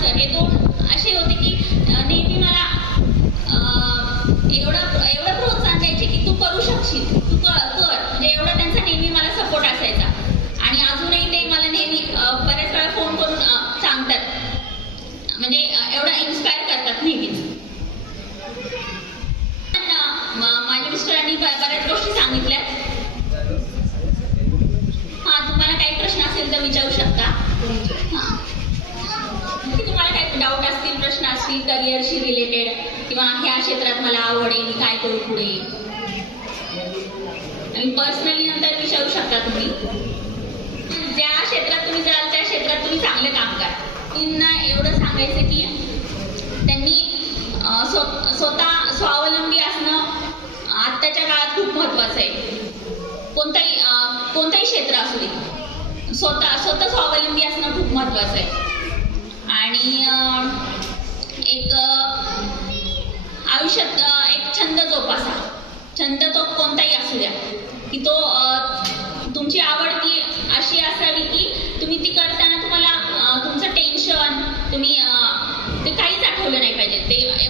Sir हे दोन असे होते की नेहमी मला एवढं एवढं प्रोत्साहन द्यायचे की तू करू शकशील. तू कर कर. म्हणजे एवढा त्यांचा नेहमी मला सपोर्ट असायचा. आणि अजूनही ते मला नेहमी बऱ्याच वेळा फोन करून सांगतात. म्हणजे एवढा इन्स्पायर करतात नेहमीच. माझ्या मिस्टरांनी बऱ्याच गोष्टी सांगितल्या. हा तुम्हाला काही प्रश्न असेल तर विचारू शकता. करिअरशी रिलेटेड किंवा ह्या क्षेत्रात मला आवड आहे मी काय करू पुढे? आणि पर्सनली नंतर विचारू शकता तुम्ही. ज्या क्षेत्रात तुम्ही जाल त्या क्षेत्रात तुम्ही चांगलं काम करा. त्यांना एवढं सांगायचं की त्यांनी स्व- स्वतः स्वावलंबी असणं आत्ताच्या काळात खूप महत्वाचं आहे. कोणताही कोणतंही कोणताही क्षेत्र असू दे. स्वतः स्वतः स्वावलंबी असणं खूप महत्वाचं आहे. आणि एक आयुष्यात एक छंद जोपासा छंद तो कोणताही असू द्या. की तो तुमची आवड ती अशी असावी की तुम्ही ती करताना तुम्हाला तुमचं टेन्शन तुम्ही ते काहीच आठवलं नाही पाहिजे. ते